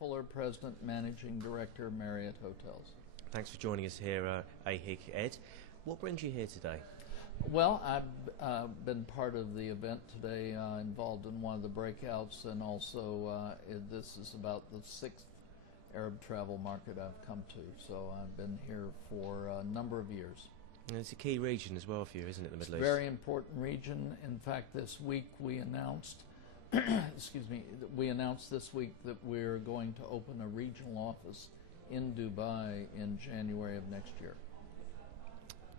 Fuller, President, Managing Director, Marriott Hotels. Thanks for joining us here at AHIC, Ed. What brings you here today? Well, I've been part of the event today, involved in one of the breakouts, and also this is about the 6th Arab travel market I've come to. So I've been here for a number of years. And it's a key region as well for you, isn't it, the Middle East? Very important region. In fact, this week we announced, we announced this week that we're going to open a regional office in Dubai in January of next year.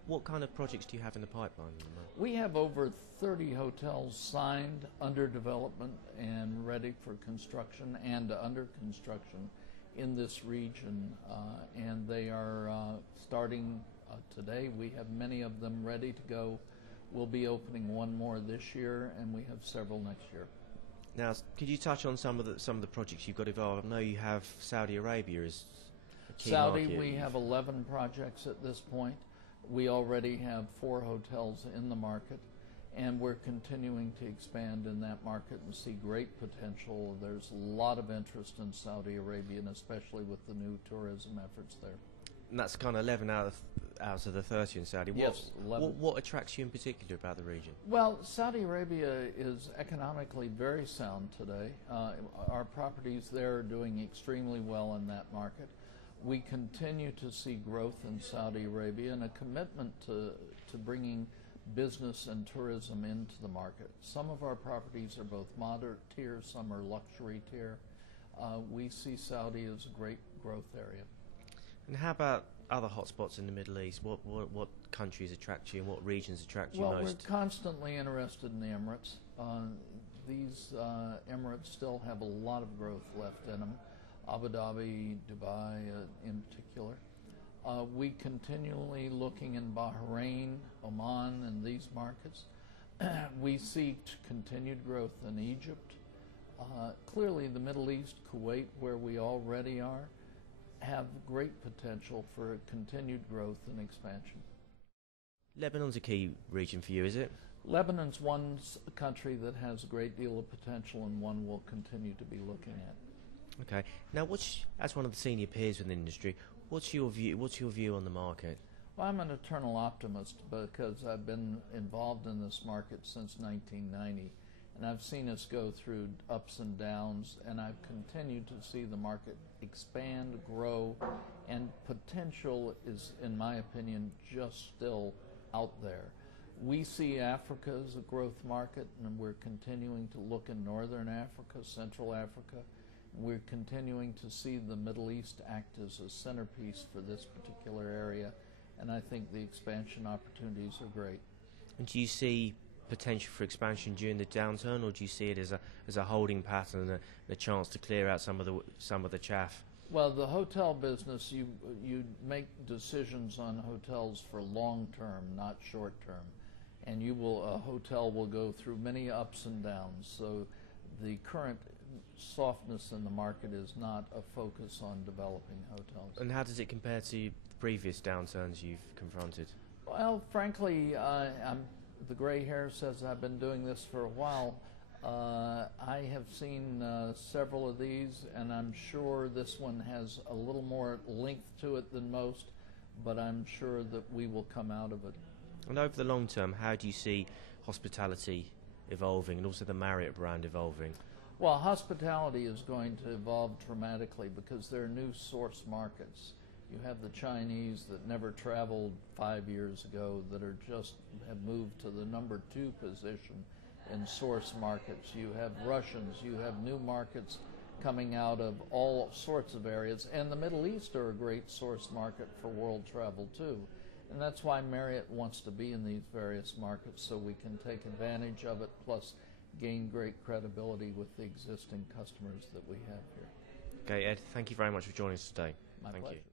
What kind of projects do you have in the pipeline? We have over 30 hotels signed, under development, and ready for construction and under construction in this region, and they are starting today. We have many of them ready to go. We'll be opening one more this year, and we have several next year. Now, could you touch on some of the projects you've got involved? I know you have Saudi Arabia as a key Saudi, market. we have 11 projects at this point. We already have 4 hotels in the market, and we're continuing to expand in that market and see great potential. There's a lot of interest in Saudi Arabia, and especially with the new tourism efforts there. And that's kind of 11 out of the 30 in Saudi. Yes, 11. What attracts you in particular about the region? Well, Saudi Arabia is economically very sound today. Our properties there are doing extremely well in that market. We continue to see growth in Saudi Arabia and a commitment to bringing business and tourism into the market. Some of our properties are both moderate tier, some are luxury tier. We see Saudi as a great growth area. And how about other hotspots in the Middle East? What countries attract you and what regions attract you most? Well, we're constantly interested in the Emirates. These Emirates still have a lot of growth left in them. Abu Dhabi, Dubai in particular. We continually looking in Bahrain, Oman, and these markets. We see continued growth in Egypt. Clearly the Middle East, Kuwait, where we already are, have great potential for continued growth and expansion. Lebanon's a key region for you, is it? Lebanon's one country that has a great deal of potential and one we'll continue to be looking at. Okay. Now, as one of the senior peers in the industry, what's your view on the market? Well, I'm an eternal optimist because I've been involved in this market since 1990, and I've seen us go through ups and downs, and I've continued to see the market expand, grow, and potential is, in my opinion, just still out there. We see Africa as a growth market, and we're continuing to look in Northern Africa, Central Africa. We're continuing to see the Middle East act as a centerpiece for this particular area, and I think the expansion opportunities are great. And do you see potential for expansion during the downturn, or do you see it as a holding pattern and a chance to clear out some of the chaff? Well, the hotel business, you make decisions on hotels for long term, not short term, and a hotel will go through many ups and downs. So the current softness in the market is not a focus on developing hotels. And how does it compare to previous downturns you've confronted? Well, frankly, the gray hair says I've been doing this for a while. I have seen several of these, and I'm sure this one has a little more length to it than most, but I'm sure that we will come out of it. And over the long term, how do you see hospitality evolving and also the Marriott brand evolving? Well, hospitality is going to evolve dramatically because there are new source markets. You have the Chinese that never traveled 5 years ago that have moved to the number 2 position in source markets. You have Russians, you have new markets coming out of all sorts of areas, and the Middle East are a great source market for world travel too. And that's why Marriott wants to be in these various markets, so we can take advantage of it, plus gain great credibility with the existing customers that we have here. Okay, Ed, thank you very much for joining us today. My pleasure. You.